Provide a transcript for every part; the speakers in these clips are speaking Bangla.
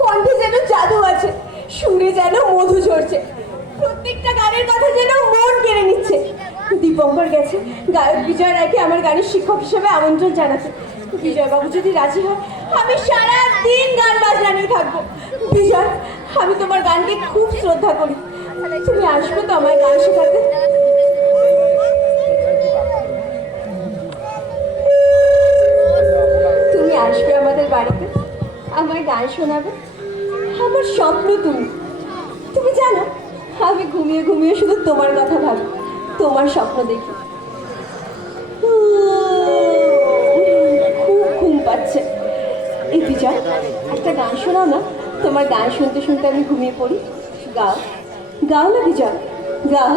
কণ্ঠে যেন জাদু আছে, সুরে যেন মধু ঝরছে, প্রত্যেকটা গানের কথা যেন মন কেড়ে নিচ্ছে। দীপঙ্কর গেছে গায়ক বিজয় রায়কে আমার গানের শিক্ষক হিসেবে আমন্ত্রণ জানাতে। বিজয়বাবু যদি রাজি হয় আমি সারা দিন গান বাজনা নিয়ে থাকবো। বিজয়, আমি তোমার গানকে খুব শ্রদ্ধা করি, তুমি আসবে তো আমার গান শেখাতে? তুমি আসবে আমাদের বাড়িতে, আমার গান শোনাবে। আমার স্বপ্ন তুমি। তুমি জানো আমি ঘুমিয়ে ঘুমিয়ে শুধু তোমার কথা ভাবি, তোমার স্বপ্ন দেখি। খুব ঘুম পাচ্ছে। এই বিজয়, একটা গান শোনাও না, তোমার গান শুনতে শুনতে আমি ঘুমিয়ে পড়ি। গাও গাও না বিজয়, গাও।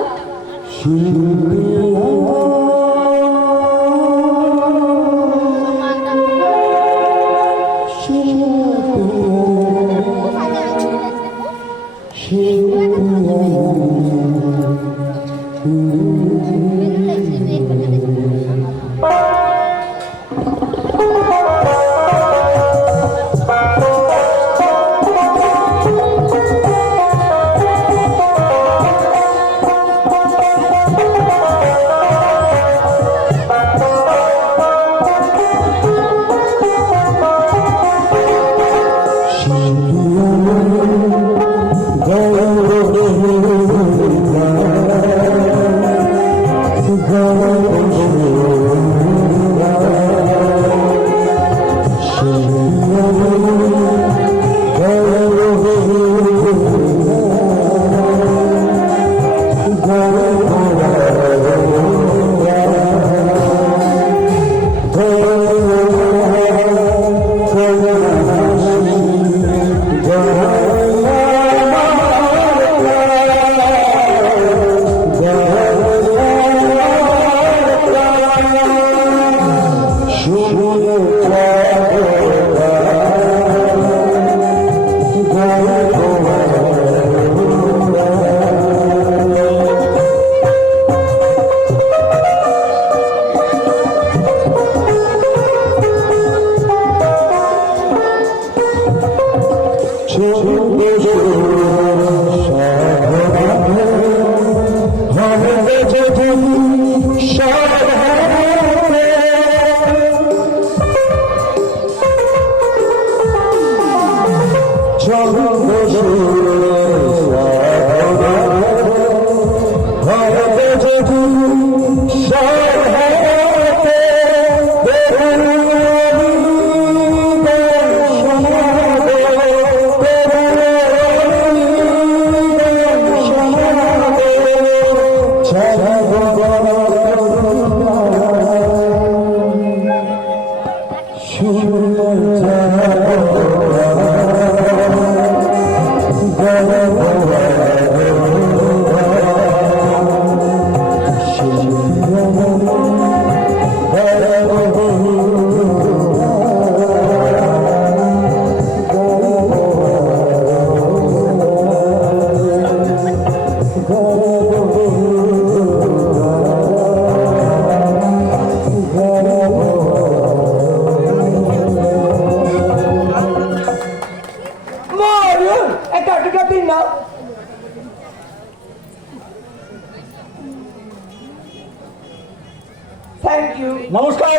নমস্কার।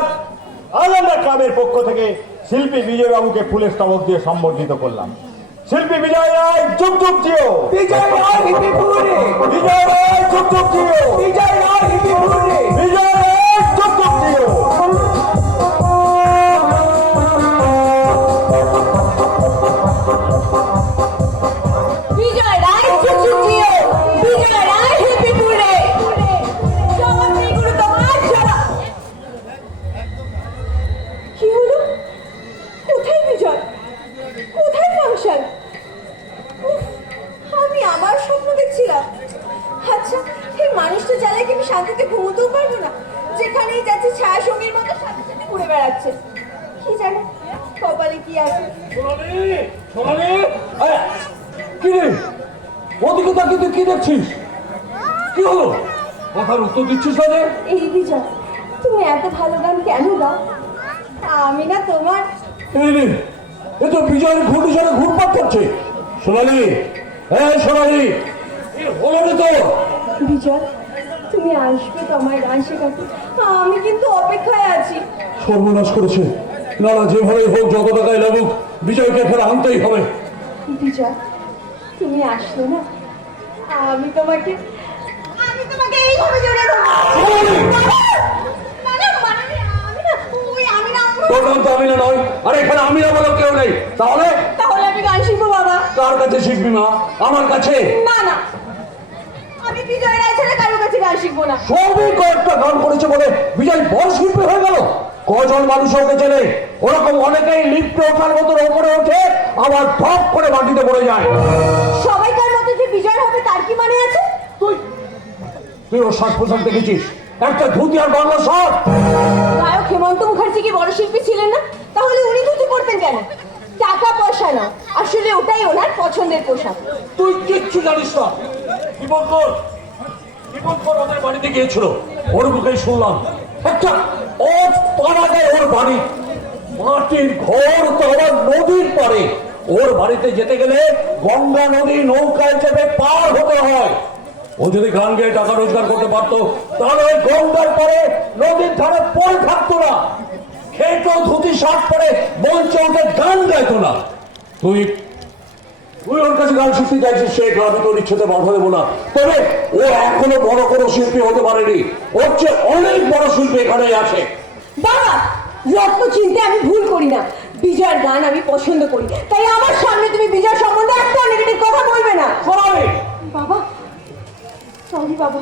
আজ আমরা ক্লাবের পক্ষ থেকে শিল্পী বিজয় বাবুকে ফুলের স্তবক দিয়ে সম্বর্ধিত করলাম। শিল্পী বিজয় রায় যুগ যুগ জিও। বিজয় রায় হিপি ফুলে। বিজয় রায় যুগ যুগ জিও। বিজয় রায় হিপি ফুলে। বিজয় রায় যুগ যুগ জিও। বিজয় রায় যুগ যুগ জিও। বিজয় রায় হিপি ফুলে। জবাব নেই গুরু তোমার, জবাব। কি হলো? কোথায় বিজয়? কোথায় ফাংশন? আমি আমার স্বপ্ন দেখছিলাম। আচ্ছা, এই মানুষটা জ্বালায় কি আমি শান্তিতে ঘুমোতেও পারবো না? যেখানেই যাচ্ছে ছায়া সঙ্গীর মতো সাথে সাথে ঘুরে বেড়াচ্ছে। কি জানে কপালে কি আছে? কি রে, ওদিকে তাকিয়ে তুই কি দেখছিস? কি হলো? কথার উত্তর দিচ্ছিস না যে? এই বিজয়, তুমি এত ভালো গান কেন গাও? আমি না তোমার। এ তো বিজয়ের ঘূর্ণিঝড়ে ঘুরপাক করছে। যাচ্ছে। সোনালি, হ্যাঁ সোনালি, হলো না তো? বিজয়, তুমি আসবে তো আমার গান শেখাতে? আমি কিন্তু অপেক্ষায় আছি। সর্বনাশ করেছে। না না, যেভাবে হোক যত টাকায় লাগুক বিজয়কে ফের আনতেই হবে। বিজয়, তুমি আসলে না, আমি তোমাকে এইভাবে জড়িয়ে ধরবো। না, না, মানে আমি না, আমি না। তোর নাম তো আমি না নয়, আর এখানে আমি না বলো কেউ নেই। তাহলে তাহলে আমি গান শিখবো বাবা। কার কাছে শিখবি মা? আমার কাছে? না না, আমি বিজয় রায় ছাড়া কারোর কাছে গান শিখবো না। সবই কয়েকটা গান করেছে বলে বিজয় বড় শিল্পী হয়ে গেল? কজন মানুষ ওকে চেনে? ওরকম অনেকেই লিফটে ওঠার মতন ওপরে ওঠে, আবার ঠপ করে মাটিতে পড়ে যায়। সবাইকার মতো যে বিজয় হবে তার কি মানে আছে? তুই তুই ওর শ্বাস প্রশ্বাস দেখেছিস? একটা ধুতি আর বাংলা শট। গায়ক হেমন্ত মুখার্জি কি বড় শিল্পী ছিলেন না? তাহলে উনি ধুতি পড়তেন কেন? টাকা পয়সা না, আসলে ওটাই ওনার পছন্দের পোশাক। তুই কিচ্ছু জানিস না। বিপদকর ওদের বাড়িতে গিয়েছিল, ওর মুখেই শুনলাম একটা পাড়াগায় ওর বাড়ি, মাটির ঘর, তো আবার নদীর পারে। ওর বাড়িতে যেতে গেলে গঙ্গা নদী নৌকায় চেপে পার হতে হয়। ও যদি গান গেয়ে টাকা রোজগার করতে পারতো তাহলে ওই গঙ্গার পরে নদীর ধারে পড়ে থাকতো না, খেতো ধুতি শার্ট পরে মঞ্চে উঠে গান গাইতো না। তুই ওর কাছে গান শিখতে চাইছিস, সে আমি তোর ইচ্ছেতে বাধা দেবো না। তবে ও এখনো বড় কোনো শিল্পী হতে পারেনি, ওর চেয়ে অনেক বড় শিল্পী এখানেই আছে। বাবা, রত্ন চিনতে আমি ভুল করি না। বিজয়ের গান আমি পছন্দ করি, তাই আমার সামনে তুমি বিজয় সম্বন্ধে একটা নেগেটিভ কথা বলবে না। সোনালি, বাবা, সরি বাবা।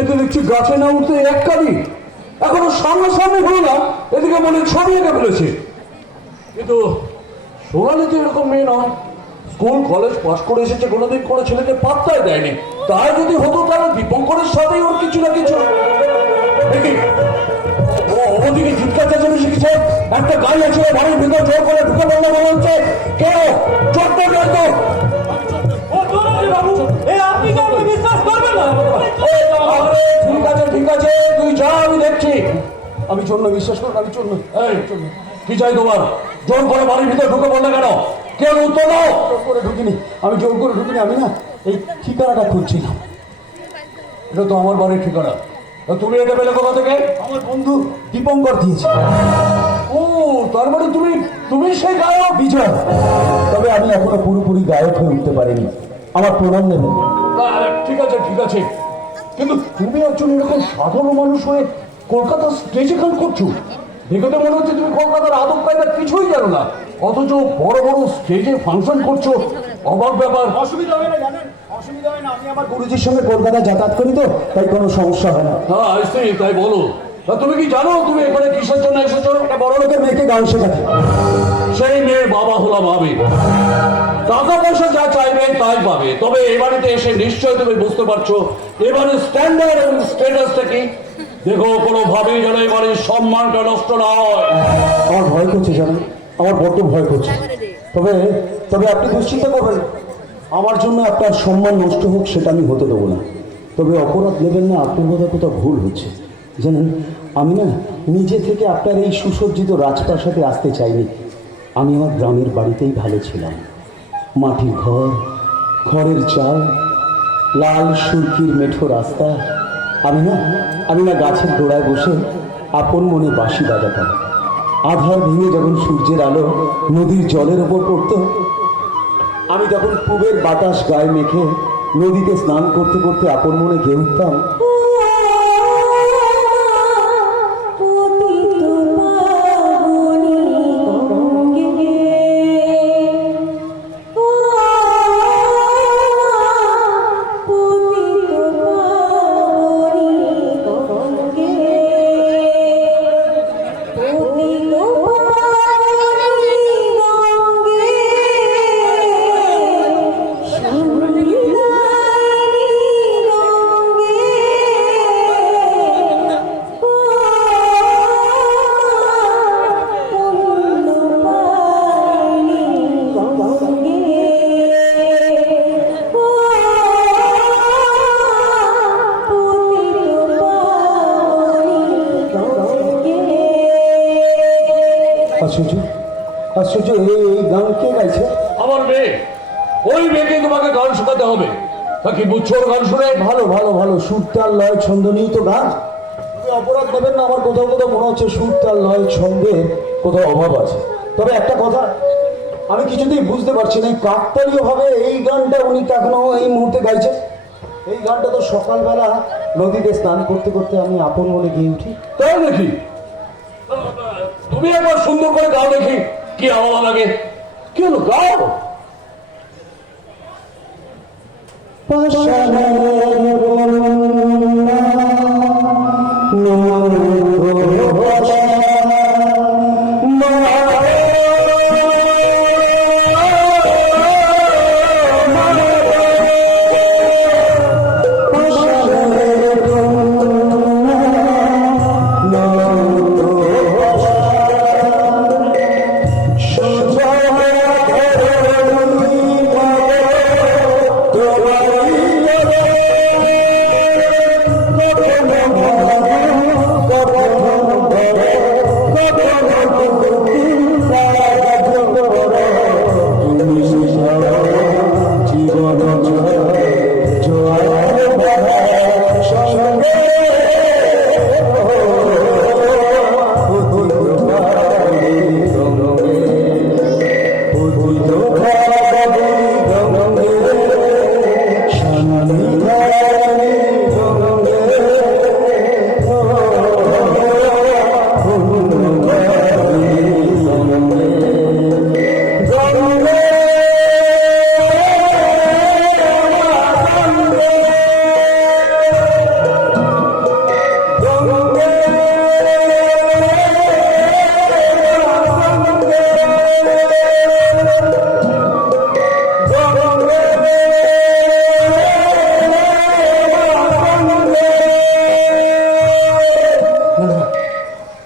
এতে দেখছি গাছে না উঠতে এক কালি, এখনো সামনাসামনি হলো না, এদিকে মনে ছবি এঁকে ফেলেছে। কিন্তু সোনালি তো এরকম মেয়ে নয়, স্কুল কলেজ পাস করে এসেছে, কোনোদিন কোনো ছেলেকে পাত্তাই দেয়নি। তাই যদি হতো তাহলে দীপঙ্করের সাথেই ওর কিছু না কিছু। দেখি ও ওদিকে চিৎকার চেঁচানো শিখেছে, একটা গাড়ি আছে বাড়ির ভিতর জোর করে ঢুকে পড়লো মনে হচ্ছে। কেন চট্ট করতো? ঠিক আছে ঠিক আছে, তুই যা, আমি দেখছি। আমি জন্য বিশ্বাস করো, আমি জন্য। কি চাই তোমার? জোর করে বাড়ির ভিতরে ঢুকে পড়লে কেন? কেউ উত্তর দাও। জোর করে ঢুকিনি, আমি জোর করে ঢুকিনি। আমি না এই ঠিকানাটা খুঁজছিলাম। এটা তো আমার বাড়ির ঠিকানা। তা তুমি এটা পেলে কোথা থেকে? আমার বন্ধু দীপঙ্কর দিয়েছে। ও, তার মানে তুমি তুমি সেই গায়ক বিজয়, তবে আমি এখনো পুরোপুরি গায়ক হয়ে উঠতে পারিনি, আমার প্রণাম নেবেন। ঠিক আছে ঠিক আছে, কিন্তু তুমি একজন এরকম সাধারণ মানুষ হয়ে কলকাতার স্টেজে গান করছো, দেখে তো মনে হচ্ছে তুমি কলকাতার আদব কায়দা কিছুই জানো না, অথচ বড় বড় স্টেজে ফাংশন করছো। অবাক ব্যাপার। অসুবিধা হয় না জানেন, অসুবিধা হয় না। আমি আমার গুরুজির সঙ্গে কলকাতায় যাতায়াত করি তো, তাই কোনো সমস্যা হয় না। হ্যাঁ আইসি, তাই বলো। তা তুমি কি জানো তুমি এখানে কিসের জন্য এসেছো? একটা বড় লোকের মেয়েকে গান শেখাতে। সেই মেয়ের বাবা হলাম আমি। টাকা পয়সা যা চাইবে তাই পাবে, তবে এ বাড়িতে এসে নিশ্চয়ই তুমি বুঝতে পারছো এবারে স্ট্যান্ডার্ড এবং স্ট্যাটাসটা কি। দেখো কোনোভাবেই যেন এই বাড়ির সম্মানটা নষ্ট না হয়। আমার ভয় করছে জানেন, আমার বড্ড ভয় করছে। তবে তবে আপনি দুশ্চিন্তা করবেন না। আমার জন্য আপনার সম্মান নষ্ট হোক সেটা আমি হতে দেবো না। তবে অপরাধ নেবেন না, আপনার বোধহয় কোথাও ভুল হচ্ছে। জানেন, আমি না নিজে থেকে আপনার এই সুসজ্জিত রাজপ্রাসাদে আসতে চাইনি। আমি আমার গ্রামের বাড়িতেই ভালো ছিলাম। মাটির ঘর, খড়ের চাল, লাল সুরকির মেঠো রাস্তা। আমি না গাছের গোড়ায় বসে আপন মনে বাঁশি বাজাতাম। আধার ভেঙে যখন সূর্যের আলো নদীর জলের ওপর পড়ত, আমি তখন পূবের বাতাস গায়ে মেখে নদীতে স্নান করতে করতে আপন মনে গেয়ে উঠতাম। আশ্চর্য, আশ্চর্য, এই গান কে গাইছে? আমার মেয়ে, ওই মেয়েকে তোমাকে গান শেখাতে হবে। তা কি বুঝছো ওর গান শুনে? ভালো ভালো ভালো, সুর তাল লয় ছন্দ নিয়েই তো গান। তবে অপরাধ নেবেন না, আমার কোথাও কোথাও মনে হচ্ছে সুর তাল লয় ছন্দের কোথাও অভাব আছে। তবে একটা কথা আমি কিছুতেই বুঝতে পারছি না, কাকতালীয় ভাবে এই গানটা উনি এখনো এই মুহূর্তে গাইছে। এই গানটা তো সকালবেলা নদীতে স্নান করতে করতে আমি আপন মনে গিয়ে উঠি। তাই নাকি? তুমি একবার সুন্দর করে গাও দেখি, কি আওয়াজ লাগে। কি হলো, গাও।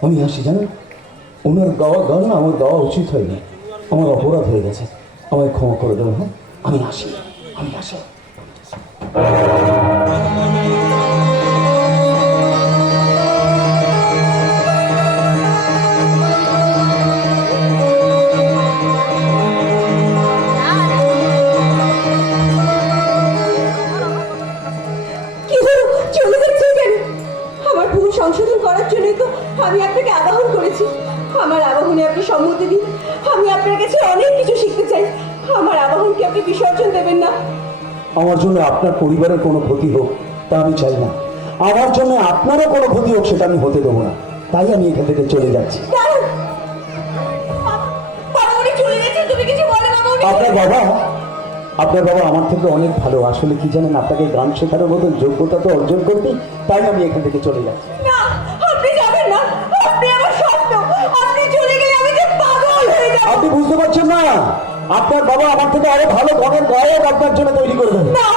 আমি আসি, জানেন ওনার গাওয়া গান না আমার গাওয়া উচিত হয়নি, আমার অপরাধ হয়ে গেছে, আমায় ক্ষমা করে দেবেন। হ্যাঁ আমি আসি, আমি আসি। কি হলো, চলে যাচ্ছেন কেন? আমার ভুল সংশোধন করার জন্যই তো আমি আপনাকে আবাহন করেছি। আমার আবাহনে আপনি সম্মতি দিন, আমি আপনার কাছে অনেক কিছু শিখতে চাই। আমার আবাহনকে আপনি বিসর্জন দেবেন না। আমার জন্য আপনার পরিবারের কোনো ক্ষতি হোক তা আমি চাই না, আমার জন্য আপনারও কোনো ক্ষতি হোক সেটা আমি হতে দেবো না, তাই আমি এখান থেকে চলে যাচ্ছি। দাঁড়ান। বাবা, উনি চলে গেছেন, তুমি কিছু বলো বাবা। উনি আপনার বাবা আমার থেকে অনেক ভালো। আসলে কি জানেন, আপনাকে গান শেখানোর মতন যোগ্যতা তো অর্জন করতেই, তাই আমি এখান থেকে চলে যাচ্ছি। না, আপনি যাবেন না, আপনি আমার স্বপ্ন। আপনি চলে গেলে আমি যে পাগল হয়ে যাব। আপনি বুঝতে পারছেন না, আপনার বাবা আমার থেকে আরো ভালো গানের গায়ক আপনার জন্য তৈরি করে দেবে। না,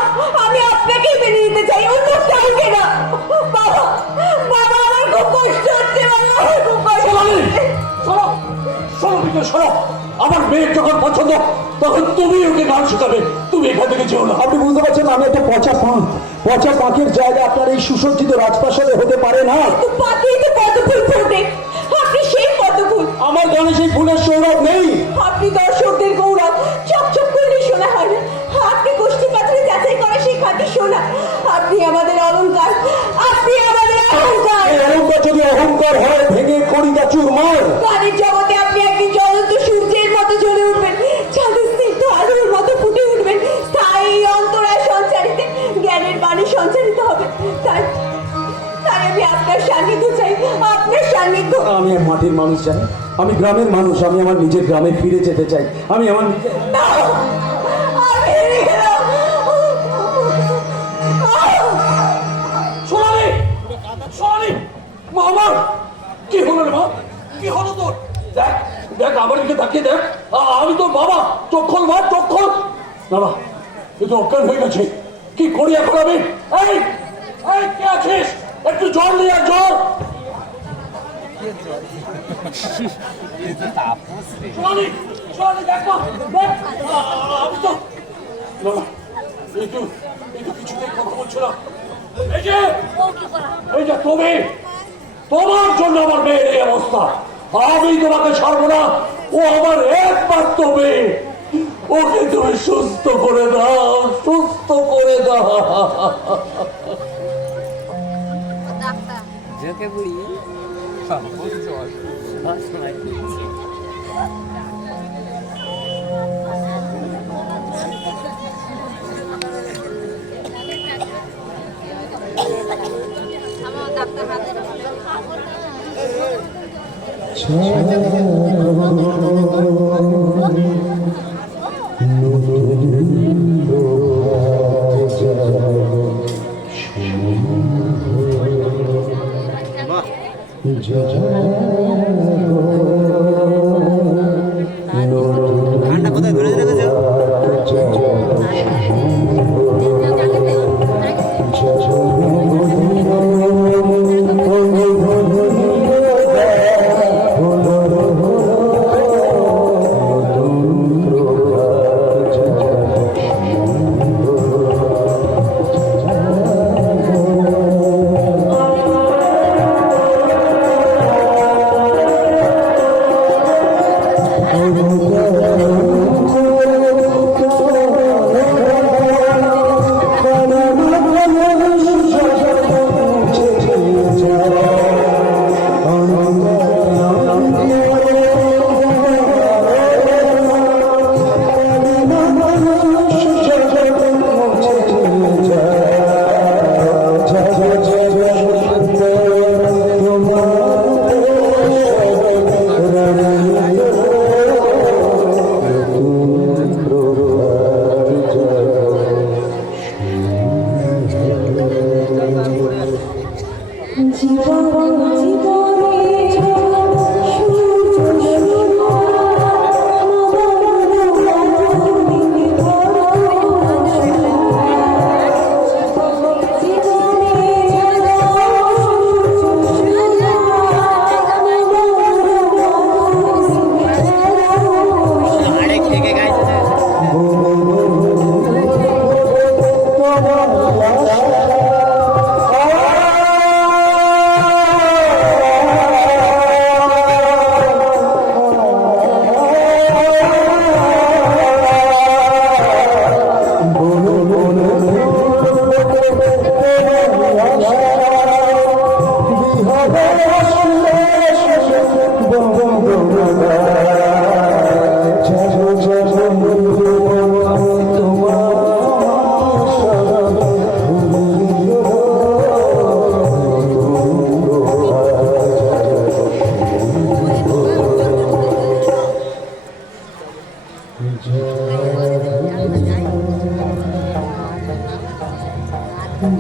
আমি আপনাকেই মেনে নিতে চাই, অন্য কাউকে না। বাবা, বাবা, আমার খুব কষ্ট হচ্ছে, বাবা, আমার খুব কষ্ট হচ্ছে। শোনো, শোনো বিজয়, শোনো। আমার মেয়ের যখন পছন্দ তখন তুমি ওকে গান শেখাবে। তুমি এখান থেকে যেও না। আপনি বুঝতে পারছেন আমি একটা পচা পাঁকের জায়গা আপনার এই সুসজ্জিত রাজপ্রাসাদে হতে পারে না। তো পাতেই তো পদ্ম ফুল ফোটে, আপনি সেই পদ্ম ফুল। আমার গানে সেই ফুলের সৌরভ নেই। আপনি দর্শকদের গৌরব, চকচক করলে শোনা হয় না। আপনি গোষ্ঠী পাথরে যাচাই করে সেই খাঁটি সোনা। আপনি আমাদের অলংকার, আপনি আমাদের অহংকার। এই অহংকার যদি অহংকার হয়, ভেঙে কড়িটা চুরমার। গানের জগতে আপনি একদিন জ্বলন্ত সূর্যের মতো জ্বলে উঠবেন, চাঁদের স্নিগ্ধ আলোর মতো ফুটে উঠবেন। স্থায়ী অন্তরায় সঞ্চারিত জ্ঞানের বাণী সঞ্চারিত হবে। তাই তাই আমি আপনার সান্নিধ্য চাই, আপনার সান্নিধ্য। আমি মাটির মানুষ, জানি আমি গ্রামের মানুষ, আমি আমার নিজের গ্রামে ফিরে যেতে চাই। আমি আমার না, আমি হেরে গেলাম। সোনালি, সোনালি, মা আমার কি হলো রে মা? কি হলো তোর? দেখ, দেখ আমার দিকে তাকিয়ে দেখ। আমি তোর বাবা। চোখ খোল মা, চোখ খোল। না না, এ তো অজ্ঞান হয়ে গেছে। কি করি এখন আমি? এই, এই কে আছিস? একটু জল নিয়ে আয়, জল। সোনালি, সোনালি, দেখ মা, দেখ। আমি তো না না, এই তো কিছুতেই কথা বলছো না। এই যে তুমি, তোমার জন্য আমার মেয়ের এই অবস্থা। আমি তোমাকে ছাড়বো না, ও আমার একমাত্র মেয়ে। ওকে তুমি সুস্থ করে দাও, সুস্থ করে দাও। Joke buri. ঠান্ডা কোথায় ধরে রেখেছো?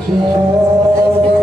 Yeah.